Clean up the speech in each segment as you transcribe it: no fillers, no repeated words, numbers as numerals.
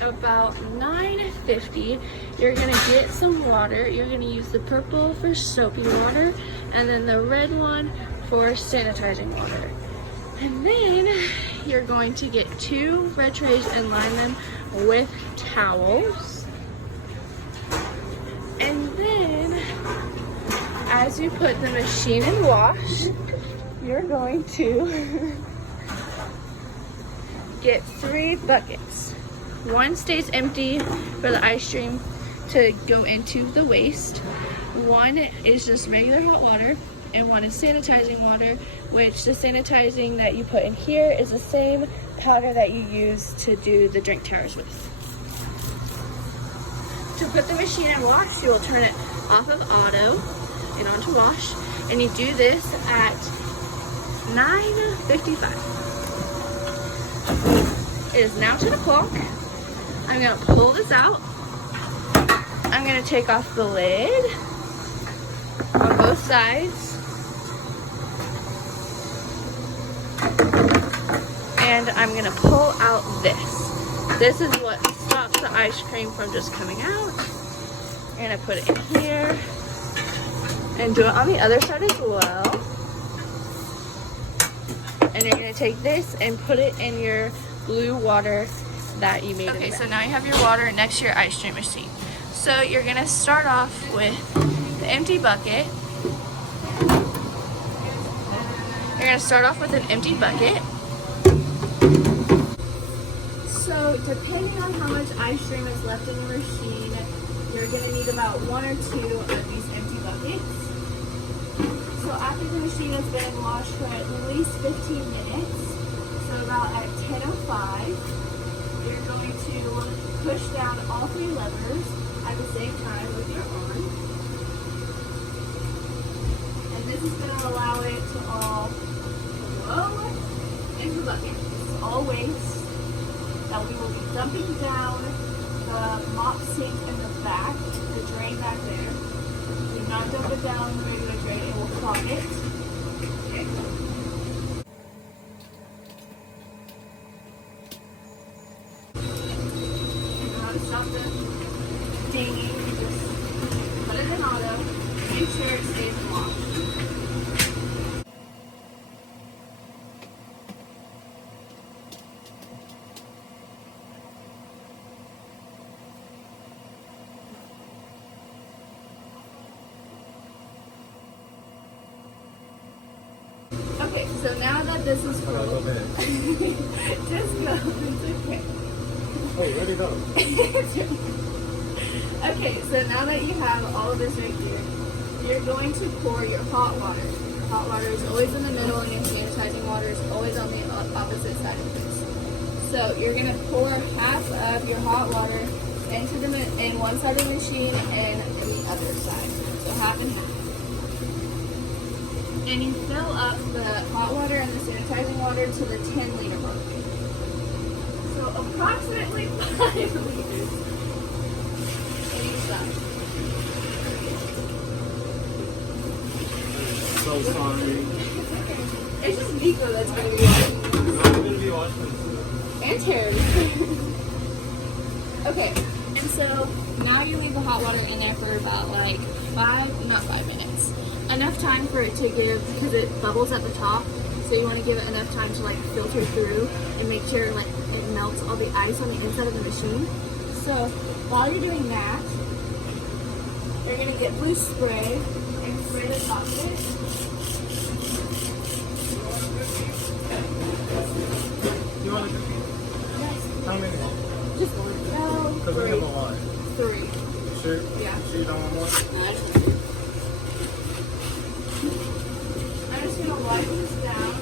at about 9:50, you're gonna get some water. You're gonna use the purple for soapy water and then the red one for sanitizing water. And then you're going to get 2 red trays and line them with towels. And then as you put the machine in wash, you're going to get 3 buckets. One stays empty for the ice stream to go into the waste. One is just regular hot water, and one is sanitizing water, which the sanitizing that you put in here is the same powder that you use to do the drink towers with. To put the machine in wash, you will turn it off of auto and onto wash, and you do this at 9:55. It is now 10 o'clock. I'm gonna pull this out. I'm gonna take off the lid on both sides. And I'm gonna pull out this. This is what stops the ice cream from just coming out. I'm gonna put it in here and do it on the other side as well. And you're gonna take this and put it in your blue water that you made. Okay, so now you have your water next to your ice cream machine. So you're gonna start off with the empty bucket. You're gonna start off with an empty bucket. So depending on how much ice cream is left in your machine, you're gonna need about 1 or 2 of these empty buckets. So after the machine has been washed for at least 15 minutes, so about at 10:05, you're going to push down all 3 levers at the same time with your arm. And this is going to allow it to all flow into the bucket. This is all waste that we will be dumping down the mop sink in the back, the drain back there. Do not dump it down the regular drain, it will clog it. Okay. And how to stop the dinging, just put it in auto, make sure it stays locked. Okay, so now that this is full, just go, it's okay. Oh, ready to go. Okay, so now that you have all of this right here, you're going to pour your hot water. Your hot water is always in the middle and your sanitizing water is always on the opposite side of this. So you're going to pour half of your hot water into in one side of the machine and the other side. So half and half. And you fill up the hot water and the sanitizing water to the 10-liter mark. So approximately 5 liters in each side. So sorry. It's just Nico that's going to be watching. I'm going to be watching. And Terry. Okay, and so now you leave the hot water in there for about like 5 minutes. Enough time for it to give, because it bubbles at the top, so you want to give it enough time to like filter through and make sure like it melts all the ice on the inside of the machine. So while you're doing that, you're going to get blue spray and spray the top of it. You want to cookie? Yes. How many? Just one. No, Because we have a lot. 3. You sure? Yeah. So you don't want more? No, I just want 2. I'm just going to wipe this down.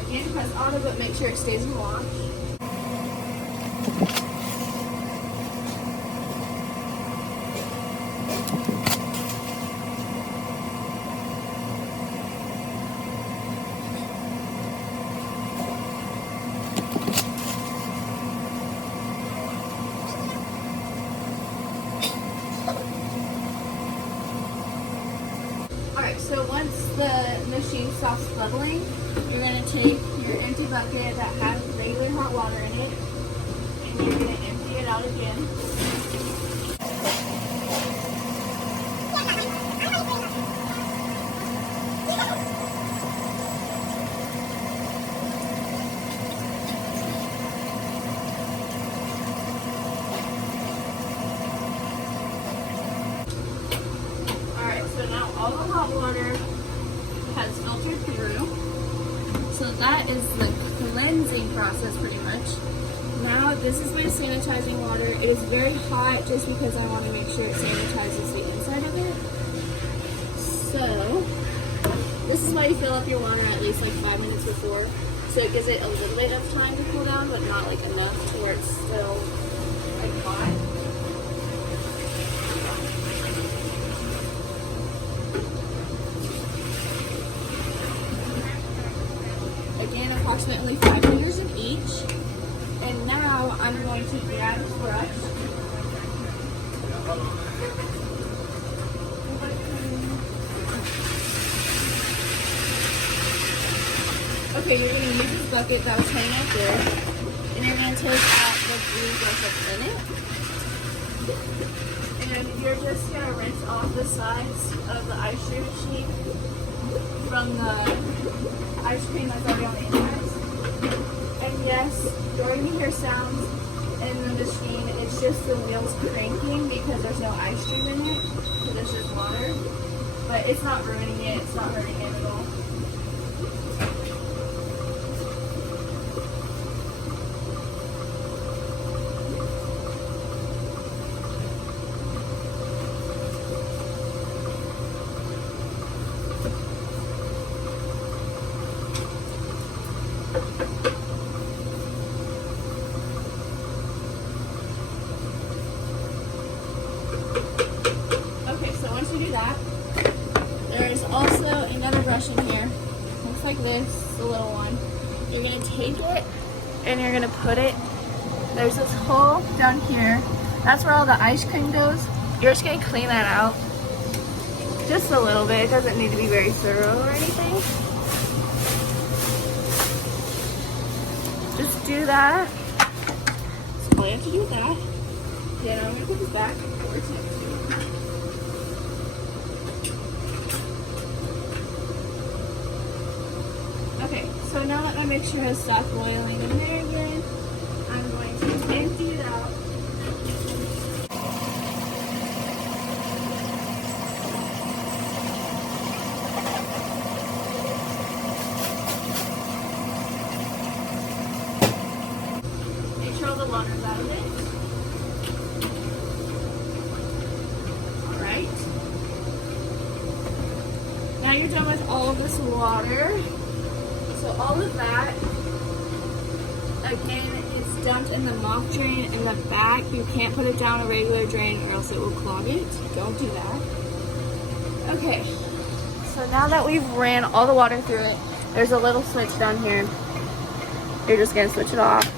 Again, press auto, but make sure it stays in wash. Alright, so once the machine stops bubbling, you're going to take your empty bucket that has regular hot water in it, and you're going to empty it out again. So now all the hot water has filtered through. So that is the cleansing process pretty much. Now this is my sanitizing water. It is very hot just because I want to make sure it sanitizes the inside of it. So this is why you fill up your water at least like 5 minutes before. So it gives it a little bit of time to cool down, but not like enough to where it's still like hot. Again, approximately 5 liters of each. And now I'm going to grab a brush. Okay, you're going to use this bucket that was hanging out there. And you're going to take out the blue brush that's in it. And you're just going to rinse off the sides of the ice cream machine from the ice cream that's already on the insides. And yes, you're going to hear sounds in the machine. It's just the wheels cranking because there's no ice cream in it, because it's just water. But it's not ruining it, it's not hurting it at all. Okay, so once you do that, there is also another brush in here. Looks like this, the little one. You're going to take it and you're going to put it, there's this hole down here. That's where all the ice cream goes. You're just going to clean that out just a little bit. It doesn't need to be very thorough or anything. Just do that. That's all you have to do with that. Yeah, now I'm going to put this back where it's next to. Okay, so now that my mixture has stopped boiling in there again, I'm going to empty it out. Make sure all the water's out of it. Alright. Now you're done with all of this water. So all of that, again, is dumped in the mop drain in the back. You can't put it down a regular drain or else it will clog it. Don't do that. Okay, so now that we've ran all the water through it, there's a little switch down here. You're just gonna switch it off.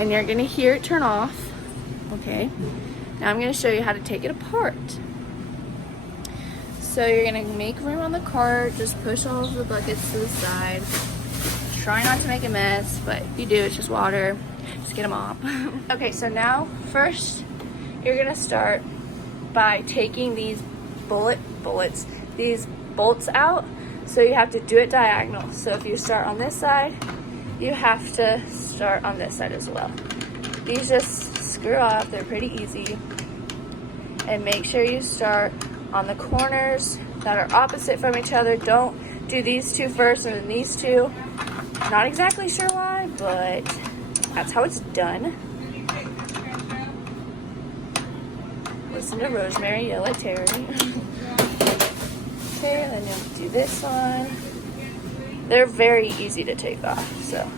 And you're gonna hear it turn off. Okay, now I'm gonna show you how to take it apart. So you're gonna make room on the cart, just push all of the buckets to the side. Try not to make a mess, but if you do, it's just water. Just get them off. Okay, so now first you're gonna start by taking these these bolts out. So you have to do it diagonal. So if you start on this side, you have to start on this side as well. These just screw off, they're pretty easy. And make sure you start on the corners that are opposite from each other. Don't do these two first and then these two. Not exactly sure why, but that's how it's done. Listen to Rosemary yell at Terry. Okay, then you'll do this one. They're very easy to take off, so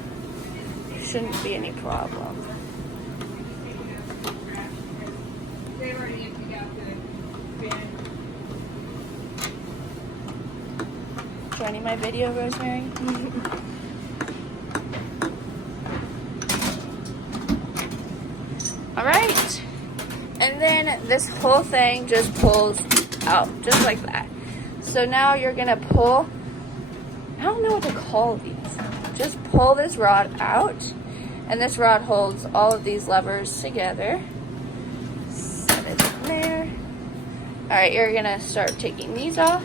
shouldn't be any problem. Joining my video, Rosemary? Alright, and then this whole thing just pulls out, just like that. So now you're gonna pull, I don't know what to call these. Just pull this rod out, and this rod holds all of these levers together. Set it in there. All right, you're gonna start taking these off.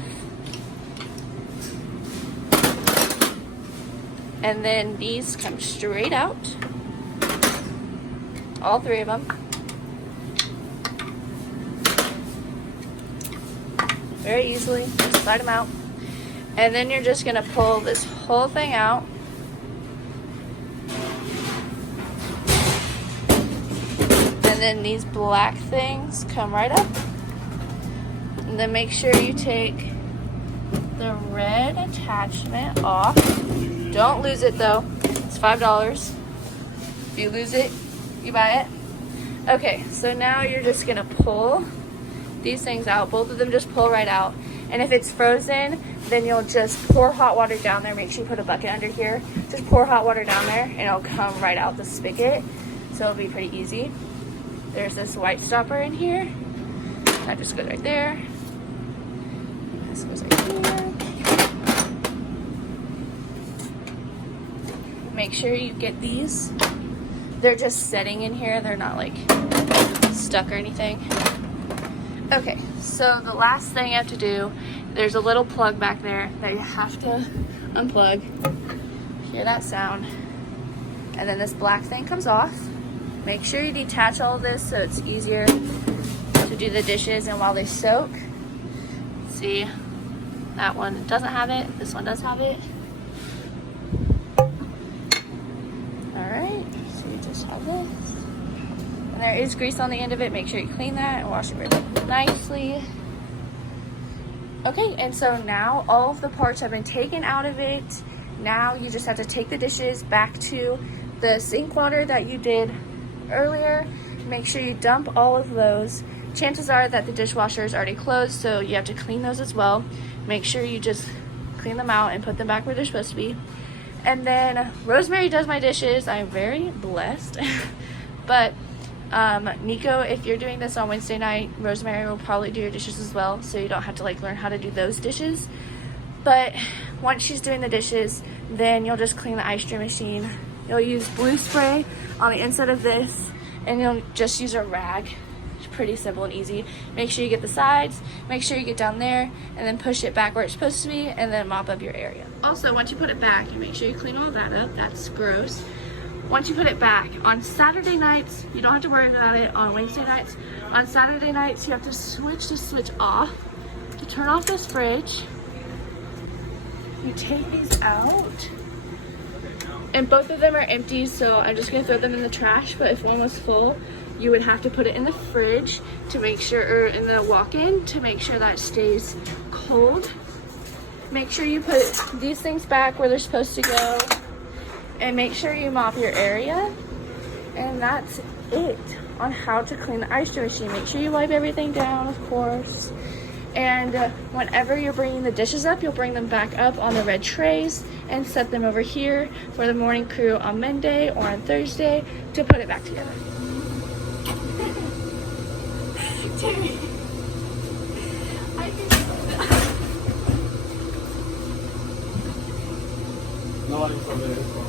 And then these come straight out. All three of them. Very easily, just slide them out. And then you're just gonna pull this whole thing out. And then these black things come right up. And then make sure you take the red attachment off. Don't lose it though. It's $5. If you lose it, you buy it. Okay, so now you're just gonna pull these things out. Both of them just pull right out. And if it's frozen, then you'll just pour hot water down there. Make sure you put a bucket under here. Just pour hot water down there and it'll come right out the spigot. So it'll be pretty easy. There's this white stopper in here. That just goes right there. This goes right here. Make sure you get these. They're just setting in here. They're not like stuck or anything. Okay, so the last thing you have to do, there's a little plug back there that you have to unplug. Hear that sound. And then this black thing comes off. Make sure you detach all of this so it's easier to do the dishes and while they soak. See, that one doesn't have it. This one does have it. Alright, so you just have this. And there is grease on the end of it. Make sure you clean that and wash it really nicely. Okay, and so now all of the parts have been taken out of it. Now you just have to take the dishes back to the sink water that you did earlier. Make sure you dump all of those. Chances are that the dishwasher is already closed, so you have to clean those as well. Make sure you just clean them out and put them back where they're supposed to be. And then Rosemary does my dishes. I'm very blessed. But Nico, if you're doing this on Wednesday night, Rosemary will probably do your dishes as well, so you don't have to like learn how to do those dishes. But once she's doing the dishes, then you'll just clean the IceDream machine. You'll use blue spray on the inside of this, and you'll just use a rag. It's pretty simple and easy. Make sure you get the sides, make sure you get down there, and then push it back where it's supposed to be, and then mop up your area. Also, once you put it back, you make sure you clean all that up. That's gross. Once you put it back, on Saturday nights, you don't have to worry about it. On Wednesday nights, on Saturday nights, you have to switch the switch off to turn off this fridge. You take these out, and both of them are empty, so I'm just gonna throw them in the trash. But if one was full, you would have to put it in the fridge to make sure, or in the walk-in to make sure that it stays cold. Make sure you put these things back where they're supposed to go, and make sure you mop your area. And that's it on how to clean the IceDream machine. Make sure you wipe everything down, of course. And whenever you're bringing the dishes up, you'll bring them back up on the red trays and set them over here for the morning crew on Monday or on Thursday to put it back together. Timmy, I can do that. Nobody's over there.